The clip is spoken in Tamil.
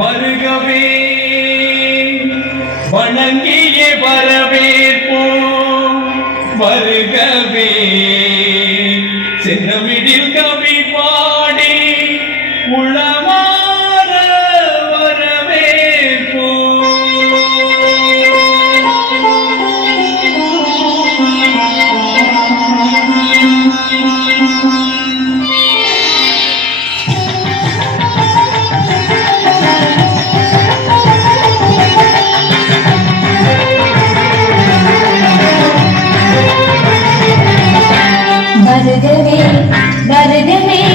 வருகவே வணங்கிய வரவேற்போம். வருகவே செந்தமிழில் கவி दर्द में दर्द में